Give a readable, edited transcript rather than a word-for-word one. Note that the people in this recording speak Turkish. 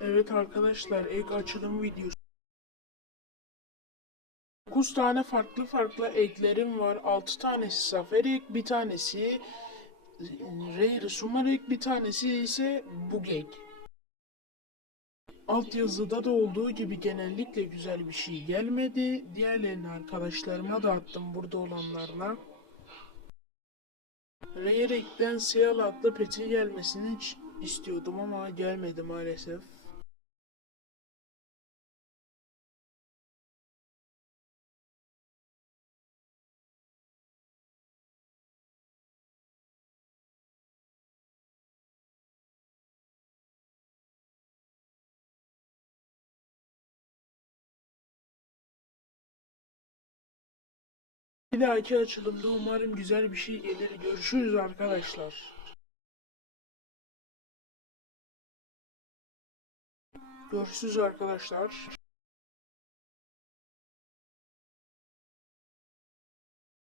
Evet arkadaşlar, ek açılım videosu. 9 tane farklı eklerim var. 6 tanesi Zafer ek, bir tanesi Rare Summer ek, bir tanesi ise Bug ek. Altyazıda da olduğu gibi genellikle güzel bir şey gelmedi. Diğerlerini arkadaşlarıma da attım, burada olanlarla. Rare ekten Seal adlı peti gelmesini istiyordum ama gelmedi maalesef. Bir dahaki açılımda umarım güzel bir şey gelir. Görüşürüz arkadaşlar. Görüşürüz arkadaşlar.